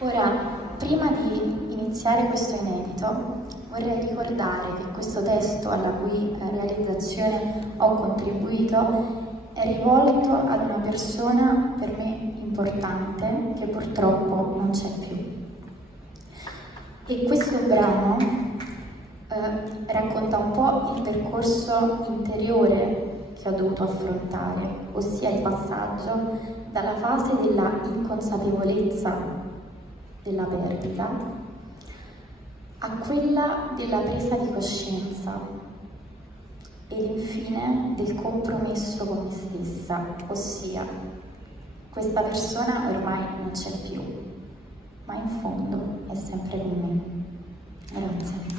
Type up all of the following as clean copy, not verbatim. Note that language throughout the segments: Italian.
Ora, prima di iniziare questo inedito, vorrei ricordare che questo testo, alla cui realizzazione ho contribuito, è rivolto ad una persona per me importante che purtroppo non c'è più. E questo brano racconta un po' il percorso interiore che ho dovuto affrontare, ossia il passaggio dalla fase della inconsapevolezza della perdita a quella della presa di coscienza ed infine del compromesso con me stessa, ossia questa persona ormai non c'è più, ma in fondo è sempre con me. Grazie.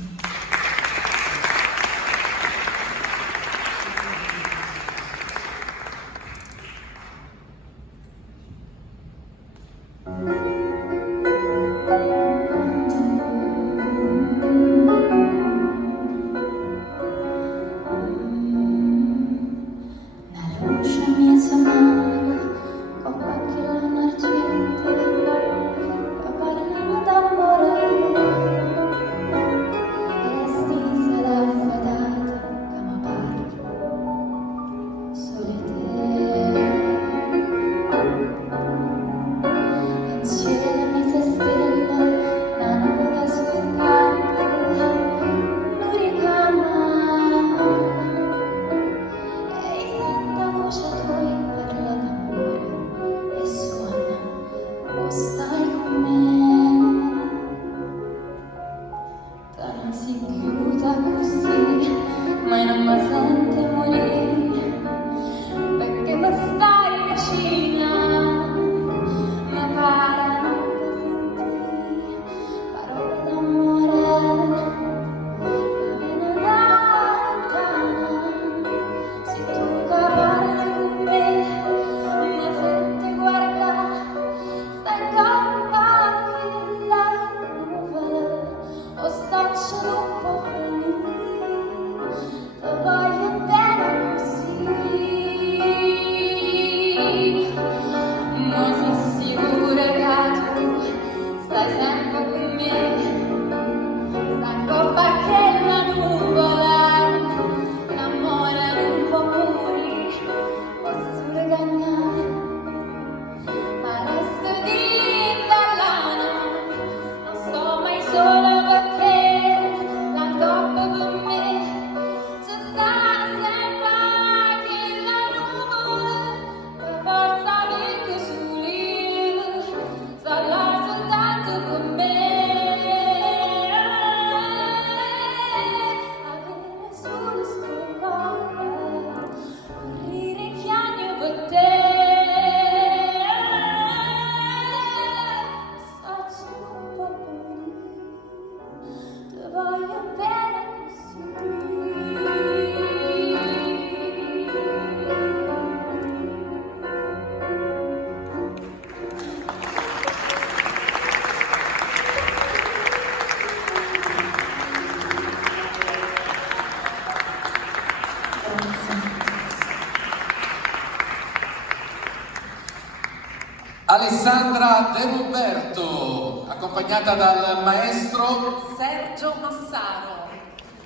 Alessandra De Roberto, accompagnata dal maestro Sergio Massaro.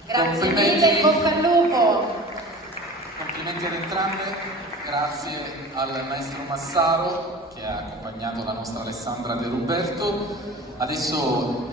Grazie mille, in bocca al lupo. Complimenti ad entrambe, grazie al maestro Massaro che ha accompagnato la nostra Alessandra De Roberto. Adesso